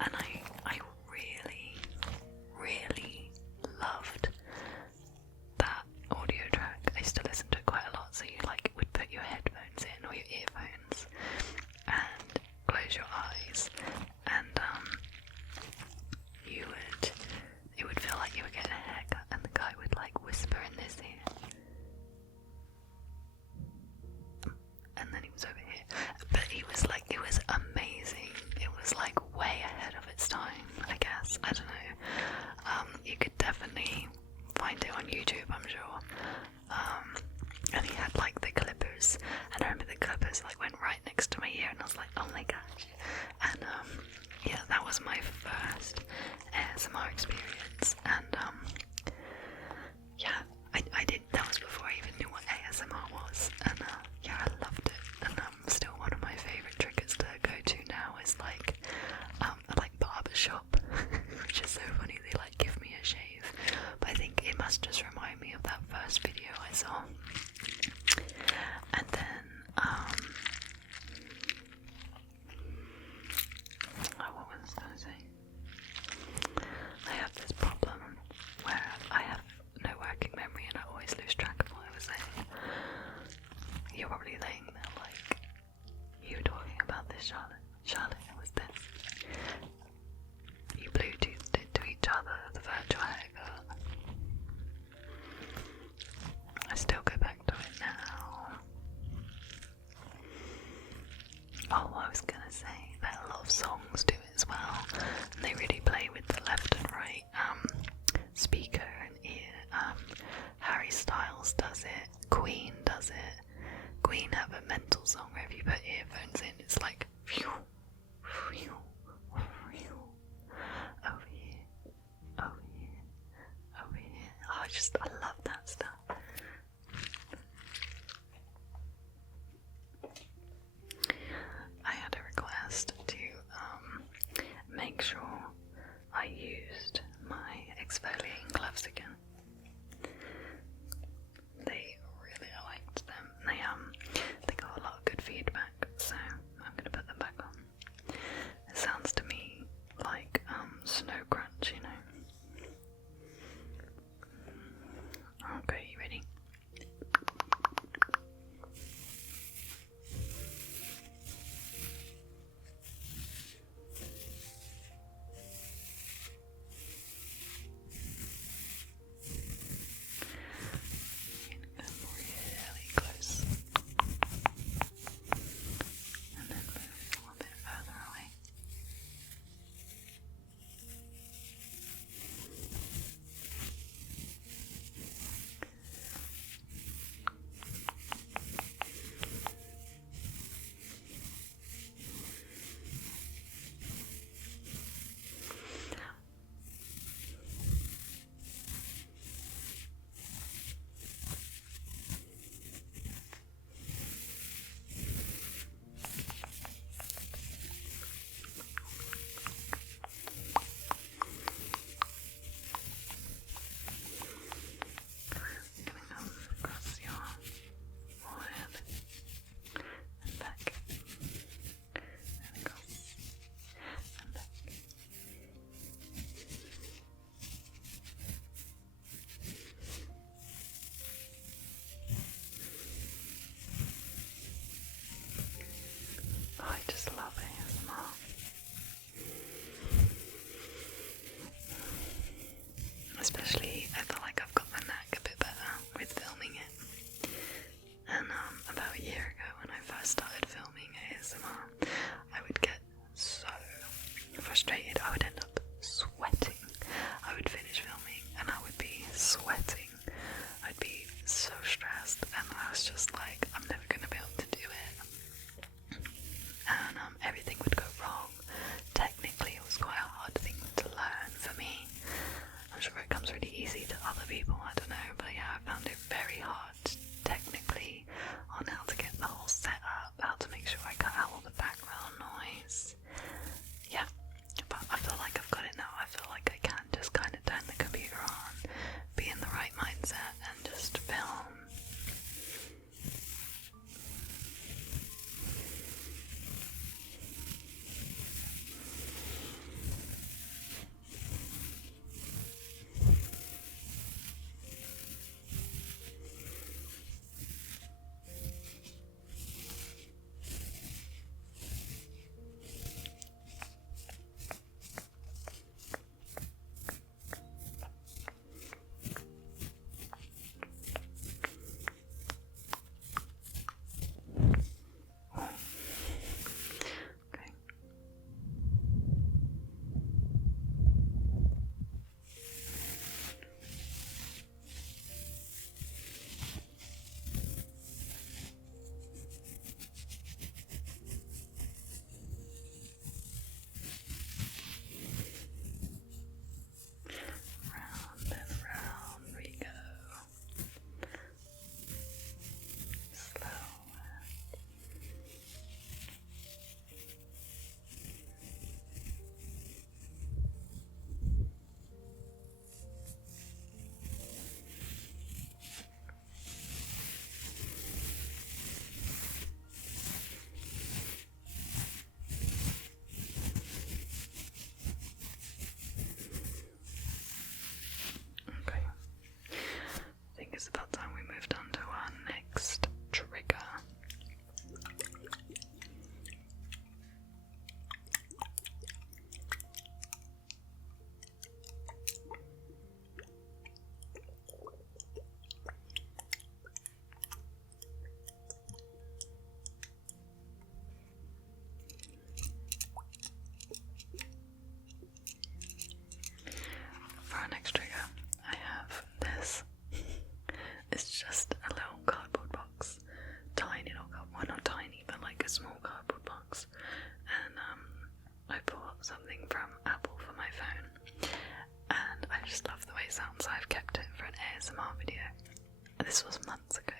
and I really, really loved that audio track. I used to listen to it quite a lot, so you like would put your headphones in or your earphones and close your eyes, and it would feel like you were getting a haircut, and the guy would like whisper in his ear, and then he was over here, but he was like, it was amazing. It was like way ahead of its time, I guess. I don't know. You could definitely find it on YouTube, I'm sure. And he had like the clippers, and I remember the clippers like went right next to my ear, and I was like, oh my gosh. And yeah, that was my first ASMR experience, and yeah, I did, that was before I even knew what ASMR was, and yeah, I loved it, and still one of my favourite triggers to go to now is like barber shop, which is so funny, they like give me a shave, but I think it must just remind me of that first video I saw. And then what was I going to say? I have this problem sounds, so I've kept it for an ASMR video. This was months ago.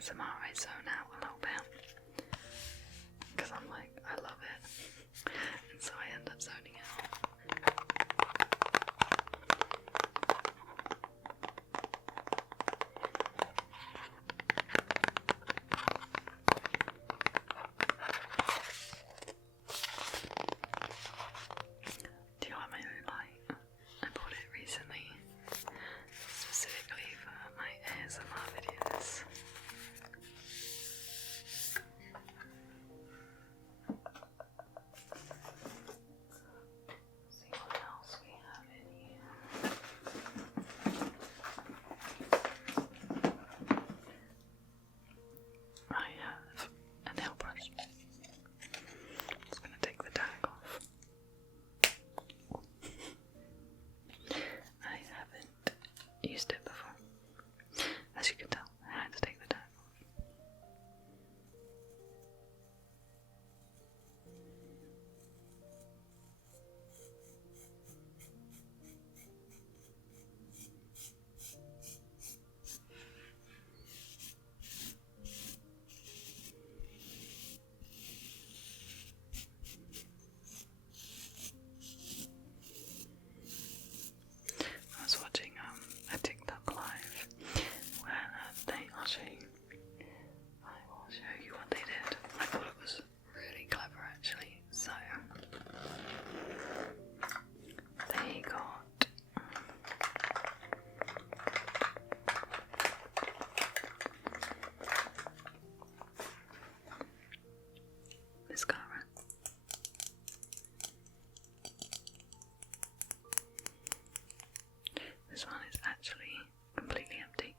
ASMR, I zone out a little bit because I'm like, I love it, and so I end up zoning out. Do you like my new light? I bought it recently, specifically for my ASMR videos. See what else we have in here. I have a nail brush. Just going to take the tag off. I haven't used it before. As you can tell, I had to take the tag off. I was watching a TikTok live where they are showing. I will show you what they did. I thought it was really clever actually. So they got mascara. This one is actually completely empty.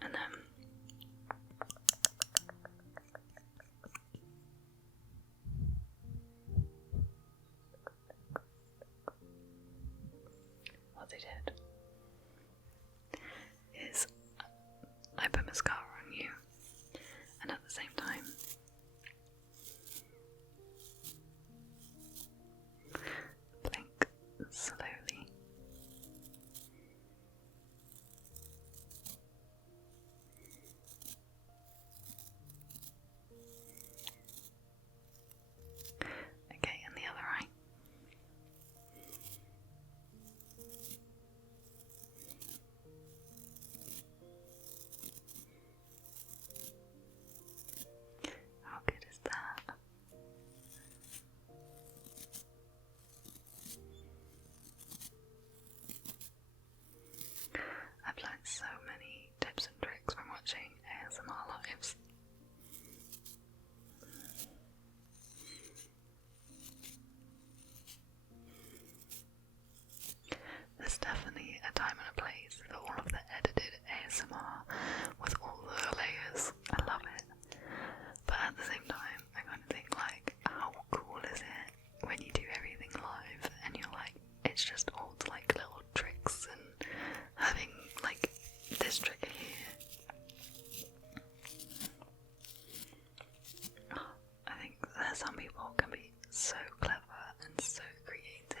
And then what they did is I put mascara on you, and at the same time blink slowly. Okay, and the other eye. How good is that? I've learned so many tips and tricks from watching ASMR lives. There's definitely a time and a place for all of the edited ASMR with all the layers. I love it. But at the same time, I kind of think like, how cool is it when you do everything live and you're like, it's just all like little tricks and having like this trigger here. Oh, I think that some people can be so clever and so creative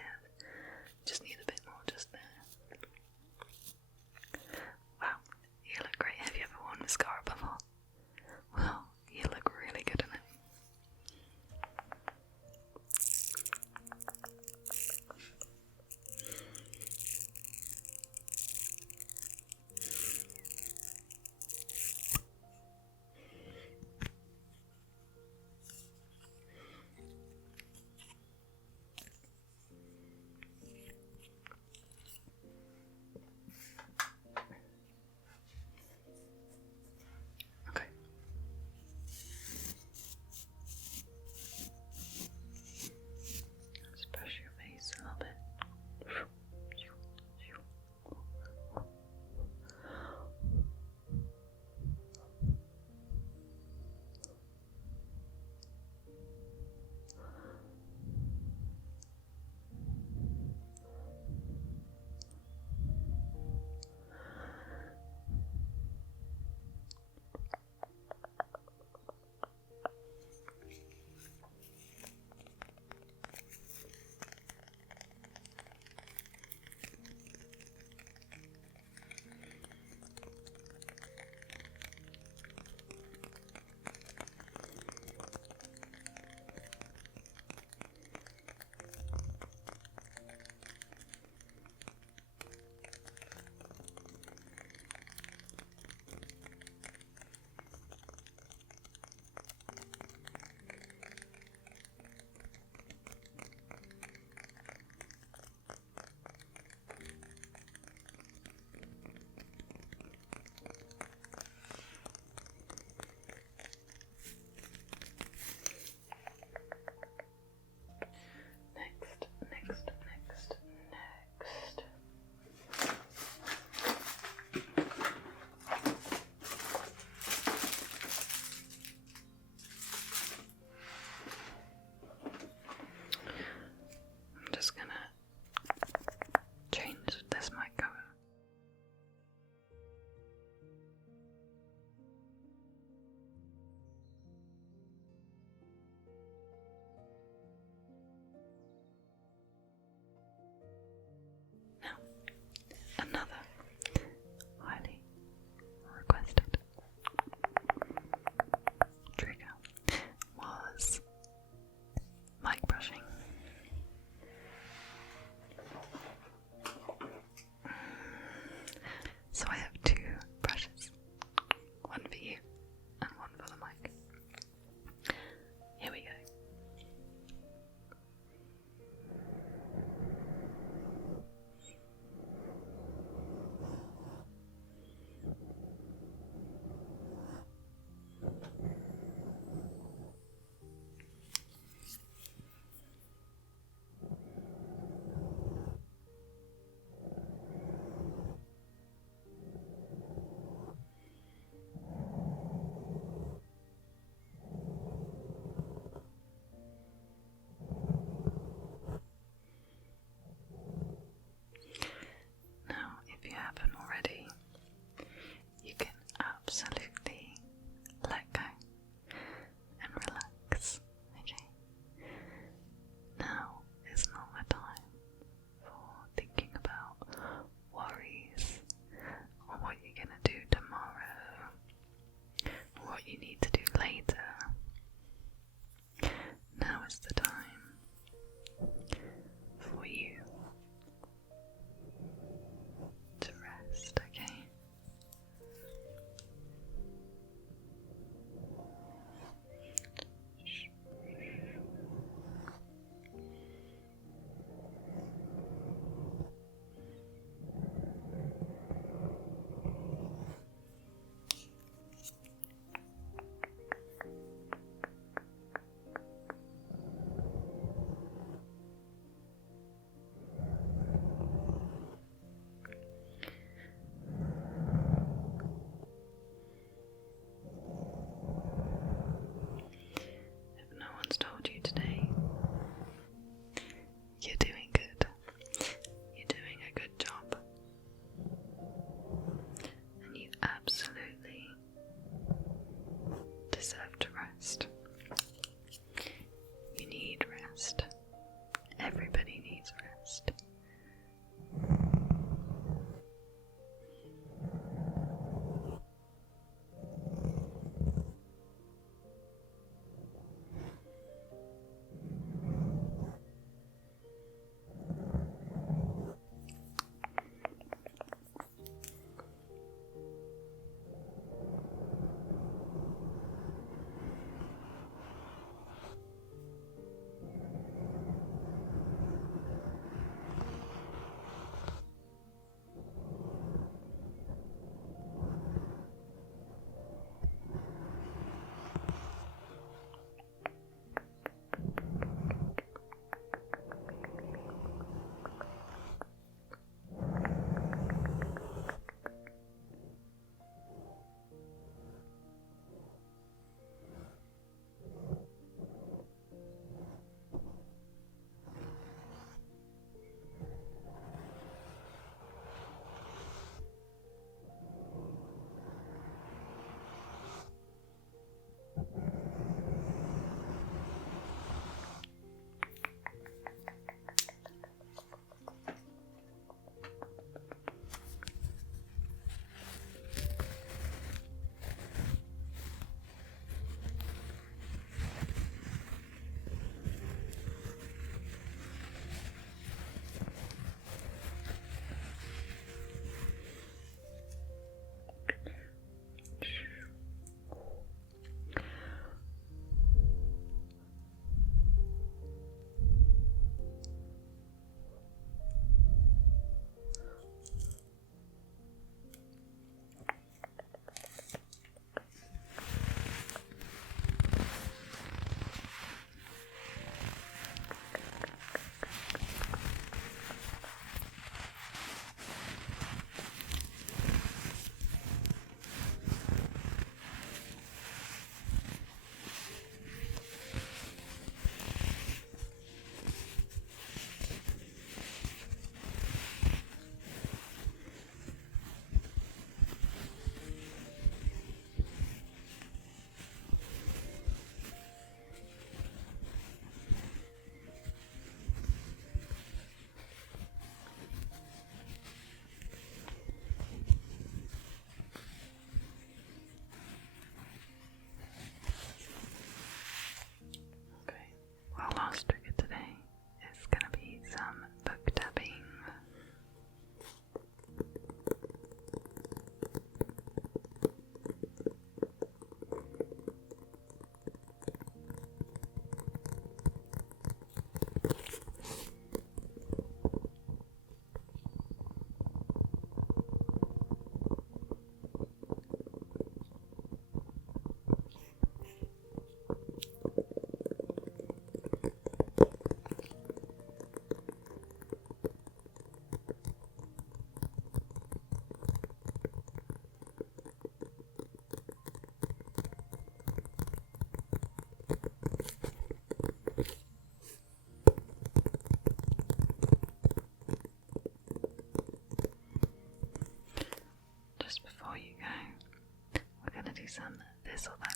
just gonna change this mic cover. Now, another highly requested trigger was mic brushing. So I have two brushes, one for you and one for the mic. Here we go. saw that.